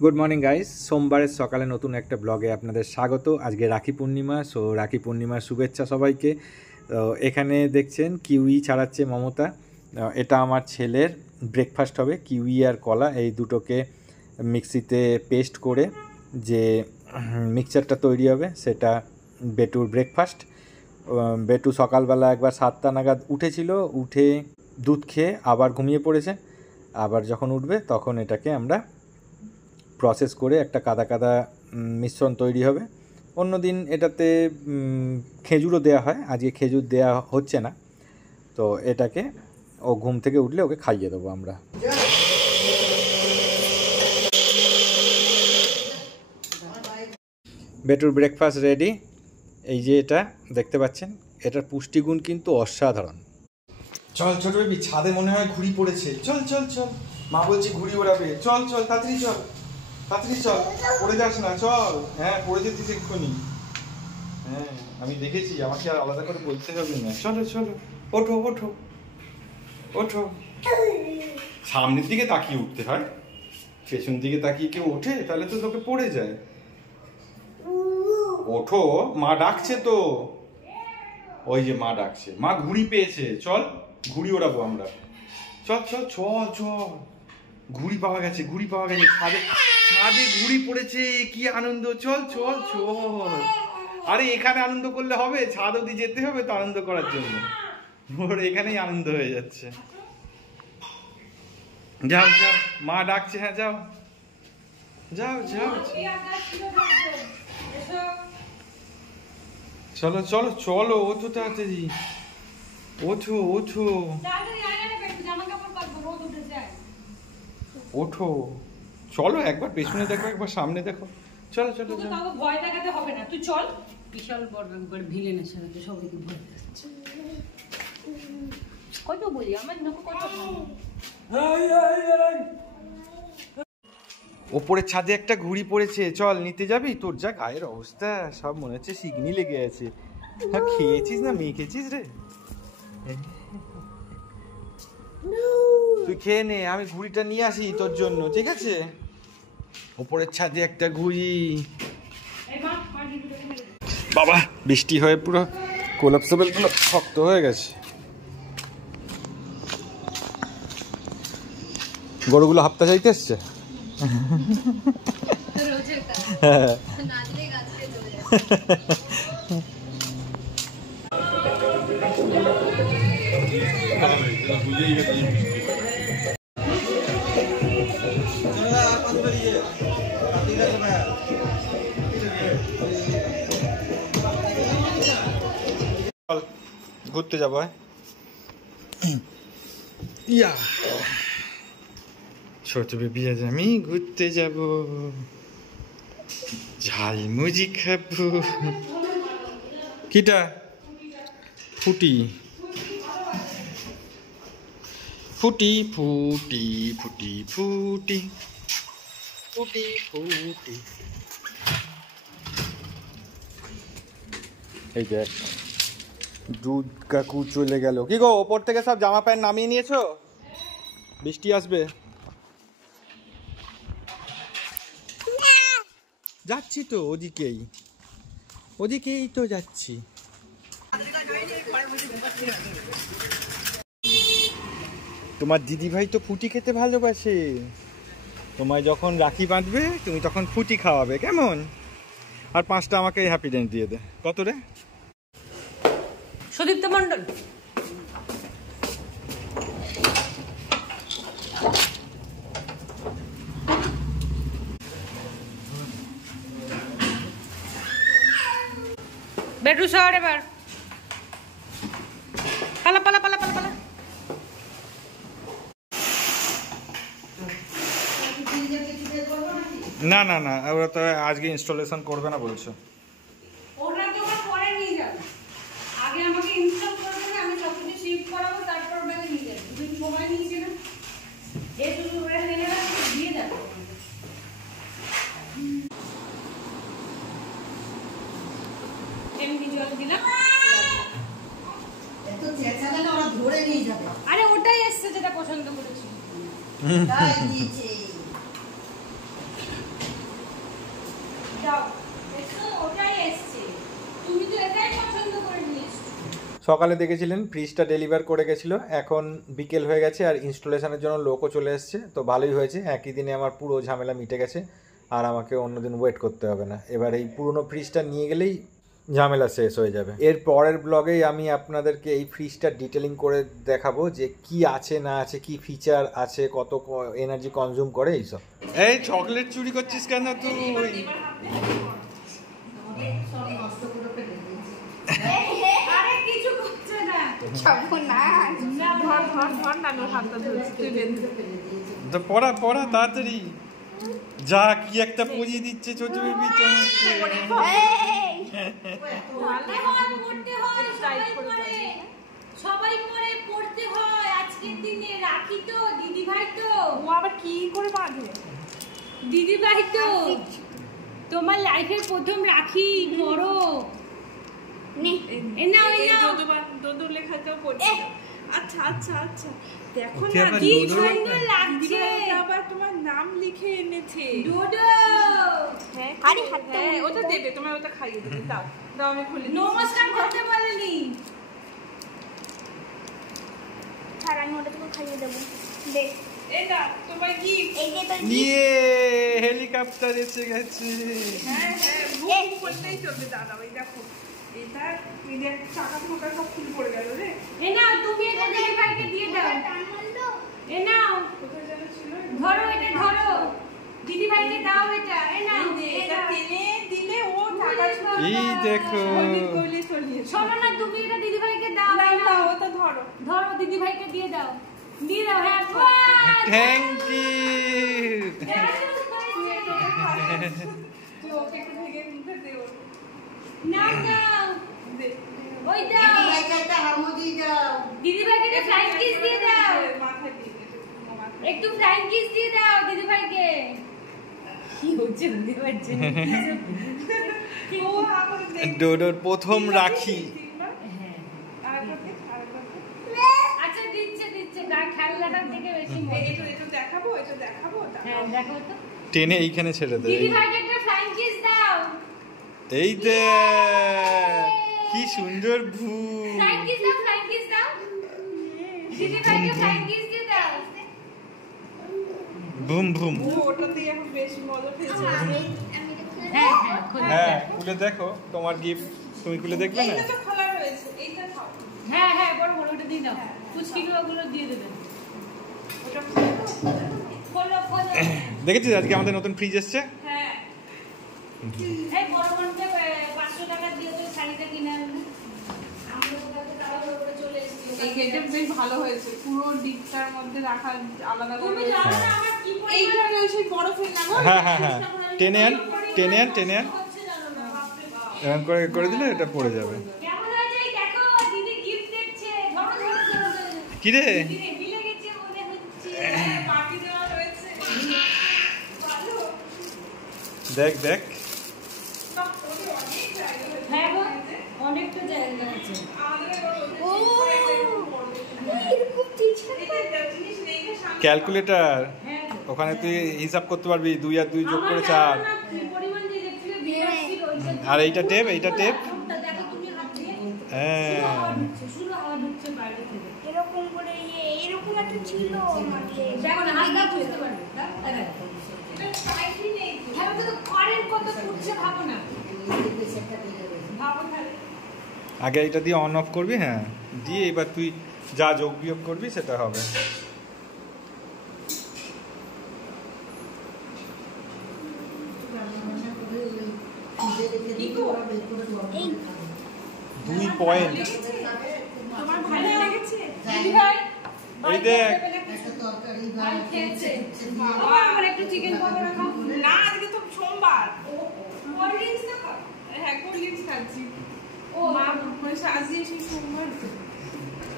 Good morning guys सोमवार सकाले नतून एक ब्लगे आपनादेर स्वागत। आज के राखी पूर्णिमा, सो राखी पूर्णिमार शुभेच्छा सबाइके। तो एखाने देखছেন কিউই ছাড়াচ্ছে মমতা। এটা আমার ছেলের ব্রেকফাস্ট হবে, কিউই আর কলা এই দুটোকে মিক্সিতে পেস্ট করে যে মিক্সচারটা তৈরি হবে সেটা বেটুর ব্রেকফাস্ট। বেটু সকালবেলা একবার 7টা নাগাদ উঠেছিল, উঠে দুধ খেয়ে আবার ঘুমিয়ে পড়েছে। আবার যখন উঠবে তখন এটাকে আমরা প্রসেস করে একটা কাদা কাদা মিশ্রণ তৈরি হবে। অন্য দিন এটাতে খেজুরও দেওয়া হয়, আজকে খেজুর দেওয়া হচ্ছে না। তো এটাকে ও ঘুম থেকে উঠলে ওকে খাইয়ে দেবো আমরা। বেটুর ব্রেকফাস্ট রেডি। এই যে এটা দেখতে পাচ্ছেন, এটার পুষ্টিগুণ কিন্তু অসাধারণ। চল ছোট বেবি, ছাদে মনে হয় ঘুড়ি পড়েছে। চল চল চল, মা বলছি ঘুড়ি ওড়াবে। চল চল তাড়াতাড়ি চল, তাড়াতাড়ি চল, পড়ে যাস না। চল, হ্যাঁ পড়ে যেতিস এক্ষুনি। হ্যাঁ আমি দেখেছি, আমাকে আর আলাদা করে বলতে হবে না। চলো চলো, ওঠো ওঠো ওঠো। সামনের দিকে তাকিয়ে উঠতে হয়, পেছন দিকে তাকিয়ে কেউ ওঠে তাহলে তো তোকে পড়ে যায়। ওঠো, মা ডাকছে তো। ওই যে মা ডাকছে, মা ঘুড়ি পেয়েছে। চল ঘুড়ি ওড়াবো আমরা। চল চল চল চল, ঘুড়ি পাওয়া গেছে, ঘুড়ি পাওয়া গেছে। ছাদে ছাদে ঘুড়ি পড়েছে, কি আনন্দ। চল চল চল। আরে এখানে আনন্দ করলে হবে, ছাদ অবধি যেতে হবে তো আনন্দ করার জন্য। ওর এখানেই আনন্দ হয়ে যাচ্ছে। যাও যাও, মা ডাকছে। হ্যাঁ যাও যাও যাও। চলো চলো চলো, ওঠো তাড়াতাড়ি, ওঠো ওঠো ওঠো। চলো, একবার পেছনে দেখো, একবার সামনে দেখো। চলো চলো চলো। তাও ভয় দেখাতে হবে না, তুই চল। বিশাল বড় একবার ভিলেনের সাথে সবাইকে ভয় দেখাচ্ছে। কত বলি আমার নকো কত। ওপরের ছাদে একটা ঘুড়ি পড়েছে, চল নিতে যাবি? তোর যা গায়ের অবস্থা, সব মনে হচ্ছে সিগনি লেগে আছে। হ্যাঁ খেয়েছিস না মেখেছিস রে? তুই খেয়ে নে, আমি ঘুড়িটা নিয়ে আসি তোর জন্য, ঠিক আছে? ওপরের ছাদে একটা ঘুড়ি। বাবা বৃষ্টি হয়ে পুরো কোলাপসেবল গুলো শক্ত হয়ে গেছে। গরুগুলো হাপ্তা চাইতে এসছে। ঘুরতে যাবো। ইয়া ছোট বেবি, আজ আমি ঘুরতে যাব, ঝালমুড়ি খাবো। কিটা? ফুটি ফুটি ফুটি ফুটি ফুটি ফুটি ফুটি। এই দেখ দুধ কাকু চলে গেল। কি গো, ওপর থেকে সব জামা প্যান্ট নামিয়ে নিয়েছো? বৃষ্টি আসবে। যাচ্ছি তো ওদিকেই, ওদিকেই তো যাচ্ছি। তোমার দিদি ভাই তো ফুটি খেতে ভালোবাসে। তোমায় যখন রাখি বাঁধবে তুমি তখন ফুটি খাওয়াবে, কেমন? আর 5টা আমাকে হ্যাপি ডেন্ট দিয়ে দে। কত রে? সুদীপ্ত মন্ডল। বেটু সর এবার, পালা পালা পালা পালা পালা। না না না, ওরা তো আজকে ইনস্টলেশন করবে না বলছো। ওরা তো পরে নিয়ে যাবে, আগে আমাকে ইনস্টল করবে না, আমি সবকিছু শিফট করাবো, তারপর ব্যাগে নিয়ে যাবে। তুমি সময় নিয়েছি না, এই শুধু ওরা নিয়ে যাবে, দিয়ে যাবে। এমনি জল দিলাম, এত চেঁচালে ওরা ধরে নিয়ে যাবে। আরে ওটাই এসছে যেটা পছন্দ করেছি, তাই দিয়েছে। যাও এসো, ওটাই এসছে, তুমি তো এটাই পছন্দ করে নিয়েছো। সকালে দেখেছিলেন ফ্রিজটা ডেলিভার করে গেছিলো, এখন বিকেল হয়ে গেছে আর ইনস্টলেশনের জন্য লোকও চলে এসছে, তো ভালোই হয়েছে, একই দিনে আমার পুরো ঝামেলা মিটে গেছে আর আমাকে অন্যদিন ওয়েট করতে হবে না। এবার এই পুরনো ফ্রিজটা নিয়ে গেলেই ঝামেলা শেষ হয়ে যাবে। এর পরের ব্লগেই আমি আপনাদেরকে এই ফ্রিজটা ডিটেলিং করে দেখাবো যে কি আছে না আছে, কি ফিচার আছে, কত এনার্জি কনজিউম করে এইসব। এই চকলেট চুরি করছিস কেন তুই? আরে কিছু করছে না, তো পড়া পড়া তাড়াতাড়ি যা, কি একটা পরিয়ে দিচ্ছে ছোট বেবি তোমাকে। সবাই পরে পড়তে হয় আজকের দিনে, রাখি তো দিদি ভাই, তো ও আবার কি করে বাঁধে? দিদি ভাই তো তোমার লাইফের প্রথম রাখি, পড়ো। আচ্ছা আচ্ছা আচ্ছা, দেখো ওকে না আবার কি ডোডো সুন্দর লাগছে, আবার তোমার নাম লিখে এনেছে। ডোডো। হ্যাঁ, ওটা দেবে, তোমার ওটা খাইয়ে দেবে। দাও দাও, আমি খুলে দিচ্ছি। নমস্কার করতে বলেনি। আমি ওটা তোকে খাইয়ে দেবো। দেখ এটা তোমার গিফট। এই যে তোর নিয়ে হেলিকপ্টার এসে গেছে। হ্যাঁ হ্যাঁ, বুক করতেই চলবে। দাঁড়াও, এই দেখো, এটা এই যে চাকা ফাকা সব খুলে পড়ে গেল রে। এ নাও, তুমি এটা দিদি ভাইকে দিয়ে দাও। এ নাও, কোথায় যেন ছিল? ধরো, এটা ধরো, দিদি ভাইকে দাও এটা। এ নাও, এটা টেনে দিলে ও টাকা এই দেখো, গলে চলিয়ে। শোনো না, তুমি এটা দিদি ভাইকে দাও। না এ না, নাও, ওটা ধরো। ধরো, দিদি ভাইকে দিয়ে দাও, দিয়ে দাও। হ্যাঁ, থ্যাংক ইউ। তুই ওকে একটু ভেঙে মুখে দে ওর। নাও নাও, দে। ওই দাও, দিদি ভাইকে একটা ফ্লাইং কিস দিয়ে দাও, মাথায় দিয়ে দে, মাথায়। একটু ফ্লাইং কিস দিয়ে দাও দিদি ভাইকে। কি হচ্ছে বুঝতে পারছি না। ও আমার দেখ। ডোডোর প্রথম রাখি। হ্যাঁ, আরেকটা দে, আরেকটা দে। আচ্ছা দিচ্ছে দিচ্ছে, না খেলনাটার থেকে বেশি মজা। এটা দেখাবো, এটা দেখাবো। হ্যাঁ, দেখো তো, টেনে এইখানে ছেড়ে দে। দিদি ভাইকে একটা ফ্লাইং কিস দাও। এই দে, কি সুন্দর ভূ। ফ্লাইং কিস দাও, ফ্লাইং কিস দাও, দিদি ভাইকে ফ্লাইং কিস দিয়ে দাও। Boom boom. ও ওটা দিয়ে এখন বেশি মজা পেয়েছে। হ্যাঁ হ্যাঁ, খুলে হ্যাঁ, দাও। খুলে দেখো তোমার গিফট, তুমি খুলে দেখবে না? এইটা তো খোলা রয়েছে, এইটা খাও। হ্যাঁ হ্যাঁ, বড় বড় ওটা দিয়ে দাও, পুচকিগুলো দিয়ে দেবেন। ওটা খুলে দাও। খোলো খোলো। দেখেছিস আজকে আমাদের নতুন ফ্রিজ এসছে? হ্যাঁ, এই বড় বোনকে 500 টাকা দিয়ে তো শাড়িটা কিনে আনবে। আমরা ওটাকে তাড়াহুড়ো করে চলে এসেছি। এই গেটে বেশ ভালো হয়েছে, পুরো ডিপটার মধ্যে রাখা আলাদা তুমি করে। জানো না আমার কি পরিমাণ এইটা রয়েছে বরফের না গো? হ্যাঁ হ্যাঁ হ্যাঁ, টেনে আন টেনে আন টেনে আন, হচ্ছে জানো না, বাপরে বাপ। এরকম করে করে দিলে এটা পড়ে যাবে। কেমন হয়েছে এই দেখো, দিদি গিফট দেখছে। ধরো ধরো ধরো ধরো। কি রে? দিদি মিলে গেছে মনে হচ্ছে। পার্টি দেওয়া রয়েছে। ভালো। দেখ দেখ, বাহ, ওদের অনেক জায়গা হয়েছে। হ্যাঁ গো, অনেকটা জায়গা আছে। আমাদের ও এরকম জিনিস নেই যে সামনে। ক্যালকুলেটর, হ্যাঁ গো। ওখানে তুই হিসাব করতে পারবি 2 আর 2 যোগ করে আমার 4। জানো না কি পরিমাণ যে ইলেকট্রিক বিল আসছিল, ওইটা আর এইটা টেপ, এইটা টেপ। ফোনটা দেখো তুমি হাত দিয়ে। হ্যাঁ, শুধু হাওয়া ঢুকছে বাইরে থেকে। এরকম করে এরকম একটা ছিল আমাকে। দেখো না, হাত দিয়ে বুঝতে পারবে। দেখো। এটা পাইনি নেই তো। হ্যাঁ, ওটা তো কারেন্ট কত ফুটছে ভাবো না। ভাবো তাহলে। আগে এটা দিয়ে অন অফ করবি, হ্যাঁ, দিয়ে এবার তুই যা যোগ বিয়োগ করবি সেটা হবে। এই 2 পয়েন্ট। তোমার ভালো লেগেছে? দিদি ভাই, এই দেখ, ভাই খেয়েছে। বাবা, আমার একটু চিকেন পকোড়া খাও। না, আজকে তো সোমবার। কোল্ড ড্রিঙ্কস না খাও। হ্যাঁ, কোল্ড ড্রিঙ্কস খাচ্ছি। ও মা মানে সাজিয়েছি সোমবার।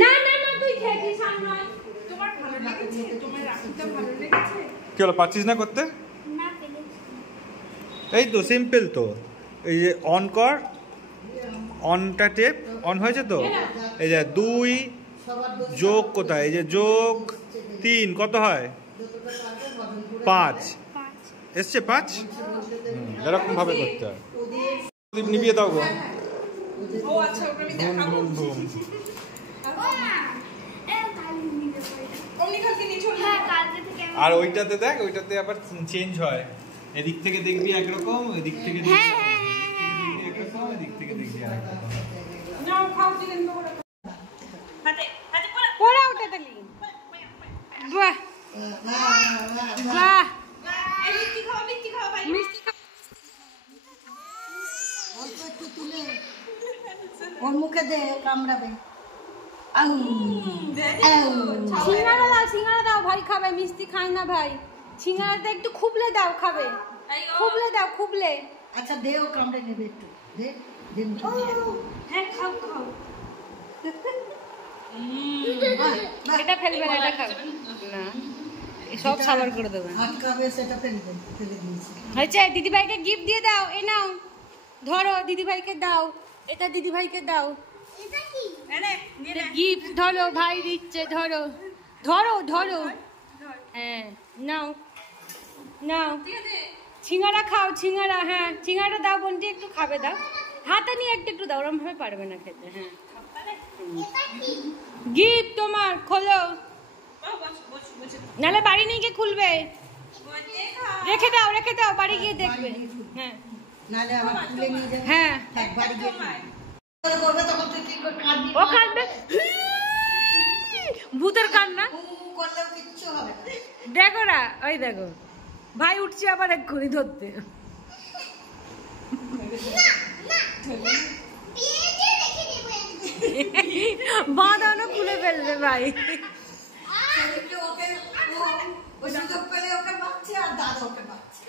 না না না, তুই খেয়েছিস আর নয়। তোমার ভালো লেগেছে? তোমার রাখিটা ভালো লেগেছে? কি হলো, পারছিস না করতে? না পেরেছি। এই তো সিম্পল তো, এই যে অন কর, অনটা টেপ, অন হয়েছে তো, এই যে 2 যোগ কোথায়, এই যে যোগ 3 কত হয়? 5। এসছে 5 এরকম ভাবে করতে হয়। প্রদীপ নিভিয়ে দাও গো। ও আচ্ছা ওকে আমি ধুম দেখাবো। ধুম ধুম। অমনি কালকে নিয়ে চলে হ্যাঁ কালকে থেকে আর ওইটাতে দেখ, ওইটাতে আবার চেঞ্জ হয়, এদিক থেকে দেখবি একরকম, এদিক থেকে দেখবি হ্যাঁ হ্যাঁ হ্যাঁ হ্যাঁ একরকম, এদিক থেকে দেখবি আরেকরকম। নাও খাও চিকেন পকোড়া হাতে হাতে করে পোড়া ওটা তালি বাহ বাহ এই মিষ্টি খাও ভাই মিষ্টি খা অল্প একটু তুলে ওর মুখে দে কামড়াবে। সিঙ্গারা দাও ভাই খাবে, মিষ্টি খায় না ভাই। সিঙ্গারাটা একটু খুবলে দাও, খাবে খুবলে দাও, খুবলে। আচ্ছা দে, ও কামড়ে নেবে একটু, দে দে মুখে দে। হ্যাঁ খাও খাও। বাহ, এটা ফেলবে না, এটা খাবে না, সব সাবার করে দেবে। আটকাবে সেটা ফেলবে, ফেলে দিয়েছি। হয়েছে, দিদিভাইকে গিফট দিয়ে দাও। এ নাও ধরো, দিদিভাইকে দাও, এটা দিদিভাইকে দাও এনে নিয়ে নে গিফট। ধরো, ভাই দিচ্ছে, ধরো ধরো ধরো। হ্যাঁ নাও নাও, সিঙ্গারা খাও, সিঙ্গারা। হ্যাঁ সিঙ্গারা দাও বোনটি, একটু খাবে দাও, হাতে নিয়ে একটু একটু দাও, ওরম ভাবে পারবে না খেতে। হ্যাঁ গিফট তোমার, খোলো, বস বস বস নাহলে বাড়ি নিয়ে গিয়ে খুলবে। বসে খা রেখে দাও, বাড়ি গিয়ে দেখবে। হ্যাঁ নাহলে আবার তুলে নিয়ে যাবে। হ্যাঁ একবার গিয়ে করবে তখন তুই কি করে কাঁদবি? ও কাঁদবে, ভূতের কান্না। করলেও কিচ্ছু হবে না। দেখো না, ওই দেখো ভাই উঠছে আবার এক্ষুনি ধরতে। বাঁধানো খুলে ফেলবে ভাই। সেদিনকে ওকে ও সুযোগ পেলে ওকে মারছে, আর দাদা ওকে মারছে।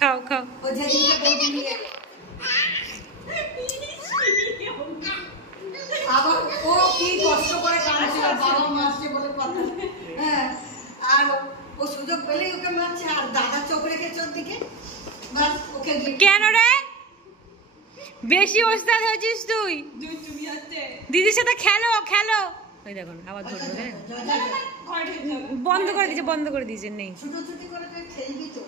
খাও খাও। ও যেদিনকে বৌদি নিয়ে আবার ও কি কষ্ট করে কাঁদছিল, বাবা মারছে বলে কথা। হ্যাঁ, আর ও সুযোগ পেলেই ওকে মারছে, আর দাদা চোখ রেখেছে ওর দিকে, বাস ওকে gift কেন রে, বেশি ওস্তাদ হয়েছিস তুই? দুই চুমি আছে দিদির সাথে খেলো খেলো। ওই দেখুন আবার ধরবে। হ্যাঁ ঘরে ঢুকে যাবে বন্ধ করে দিয়েছে, বন্ধ করে দিয়েছে, নেই। ছুটোছুটি করে তুই খেলবি তো।